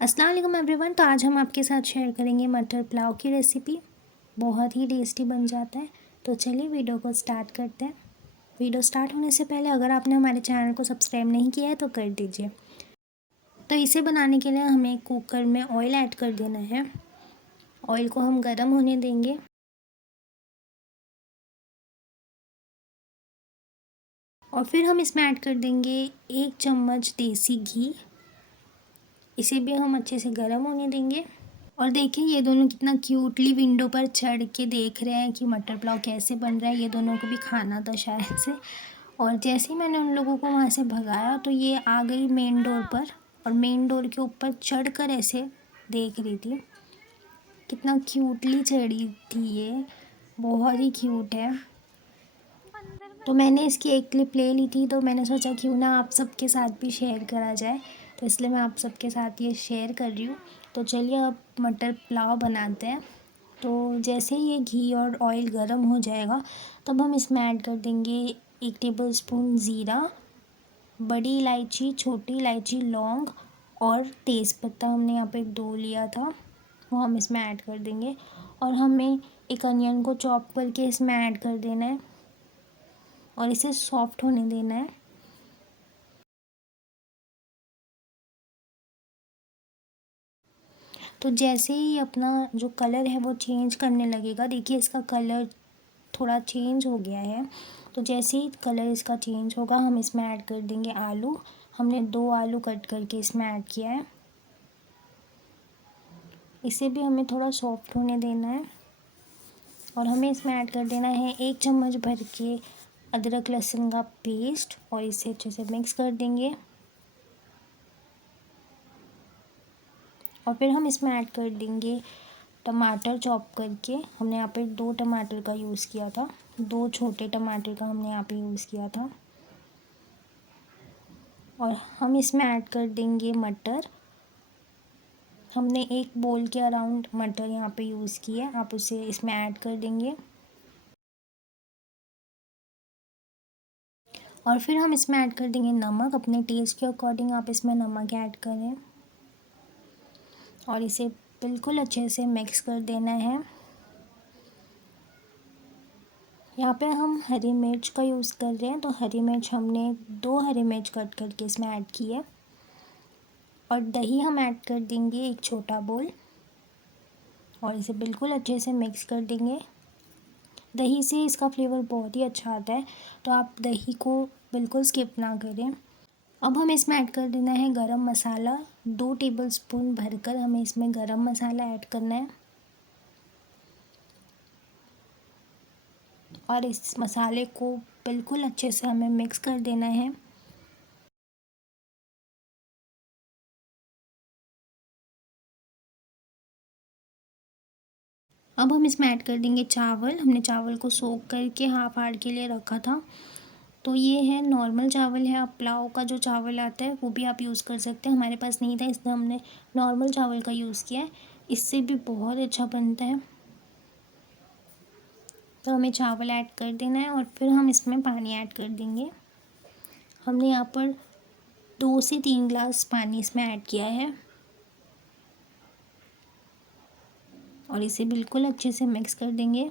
अस्सलाम वालेकुम एवरीवन। तो आज हम आपके साथ शेयर करेंगे मटर पुलाव की रेसिपी। बहुत ही टेस्टी बन जाता है। तो चलिए वीडियो को स्टार्ट करते हैं। वीडियो स्टार्ट होने से पहले अगर आपने हमारे चैनल को सब्सक्राइब नहीं किया है तो कर दीजिए। तो इसे बनाने के लिए हमें कुकर में ऑयल ऐड कर देना है। ऑयल को हम गर्म होने देंगे। और फिर हम इसमें ऐड कर देंगे 1 चम्मच देसी घी। इसे भी हम अच्छे से गर्म होने देंगे। और देखिए ये दोनों कितना क्यूटली विंडो पर चढ़ के देख रहे हैं कि मटर पुलाव कैसे बन रहा है। ये दोनों को भी खाना था शायद से। और जैसे ही मैंने उन लोगों को वहाँ से भगाया तो ये आ गई मेन डोर पर और मेन डोर के ऊपर चढ़कर ऐसे देख रही थी। कितना क्यूटली चढ़ी थी ये, बहुत ही क्यूट है। तो मैंने इसकी एक क्लिप ले ली थी तो मैंने सोचा क्यों ना आप सबके साथ भी शेयर करा जाए, तो इसलिए मैं आप सबके साथ ये शेयर कर रही हूँ। तो चलिए अब मटर पुलाव बनाते हैं। तो जैसे ही ये घी और ऑयल गर्म हो जाएगा तब हम इसमें ऐड कर देंगे 1 टेबलस्पून ज़ीरा, बड़ी इलायची, छोटी इलायची, लौंग और तेज़पत्ता हमने यहाँ पे 2 लिया था, वो हम इसमें ऐड कर देंगे। और हमें एक अनियन को चॉप करके इसमें ऐड कर देना है और इसे सॉफ्ट होने देना है। तो जैसे ही अपना जो कलर है वो चेंज करने लगेगा, देखिए इसका कलर थोड़ा चेंज हो गया है। तो जैसे ही कलर इसका चेंज होगा हम इसमें ऐड कर देंगे आलू। हमने 2 आलू कट करके इसमें ऐड किया है। इसे भी हमें थोड़ा सॉफ्ट होने देना है। और हमें इसमें ऐड कर देना है 1 चम्मच भर के अदरक लहसुन का पेस्ट और इसे अच्छे से मिक्स कर देंगे। और फिर हम इसमें ऐड कर देंगे टमाटर चॉप करके। हमने यहाँ पे 2 टमाटर का यूज़ किया था, 2 छोटे टमाटर का हमने यहाँ पे यूज़ किया था। और हम इसमें ऐड कर देंगे मटर। हमने 1 बोल के अराउंड मटर यहाँ पे यूज़ किया है, आप उसे इसमें ऐड कर देंगे। और फिर हम इसमें ऐड कर देंगे नमक, अपने टेस्ट के अकॉर्डिंग आप इसमें नमक ऐड करें। और इसे बिल्कुल अच्छे से मिक्स कर देना है। यहाँ पे हम हरी मिर्च का यूज़ कर रहे हैं, तो हरी मिर्च हमने 2 हरी मिर्च कट करके इसमें ऐड की है। और दही हम ऐड कर देंगे 1 छोटा बोल और इसे बिल्कुल अच्छे से मिक्स कर देंगे। दही से इसका फ्लेवर बहुत ही अच्छा आता है, तो आप दही को बिल्कुल स्किप ना करें। अब हमें इसमें ऐड कर देना है गरम मसाला। 2 टेबलस्पून भरकर हमें इसमें गरम मसाला ऐड करना है। और इस मसाले को बिल्कुल अच्छे से हमें मिक्स कर देना है। अब हम इसमें ऐड कर देंगे चावल। हमने चावल को सोख करके हाफ आवर के लिए रखा था। तो ये है नॉर्मल चावल है, आप पुलाव का जो चावल आता है वो भी आप यूज़ कर सकते हैं। हमारे पास नहीं था इसलिए हमने नॉर्मल चावल का यूज़ किया है, इससे भी बहुत अच्छा बनता है। तो हमें चावल ऐड कर देना है और फिर हम इसमें पानी ऐड कर देंगे। हमने यहाँ पर 2 से 3 गिलास पानी इसमें ऐड किया है। और इसे बिल्कुल अच्छे से मिक्स कर देंगे।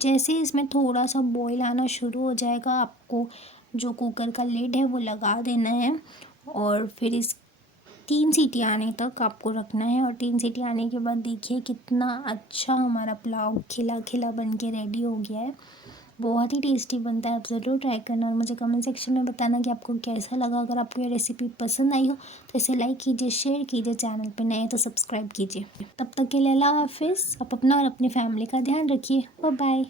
जैसे ही इसमें थोड़ा सा बॉईल आना शुरू हो जाएगा, आपको जो कुकर का लिड है वो लगा देना है। और फिर इस 3 सीटी आने तक आपको रखना है। और 3 सीटी आने के बाद देखिए कितना अच्छा हमारा पुलाव खिला खिला बन के रेडी हो गया है। बहुत ही टेस्टी बनता है, आप ज़रूर ट्राई करना और मुझे कमेंट सेक्शन में बताना कि आपको कैसा लगा। अगर आपको ये रेसिपी पसंद आई हो तो इसे लाइक कीजिए, शेयर कीजिए, चैनल पे नए तो सब्सक्राइब कीजिए। तब तक के लिए अल्लाह हाफिज़। आप अपना और अपनी फैमिली का ध्यान रखिए। Bye bye.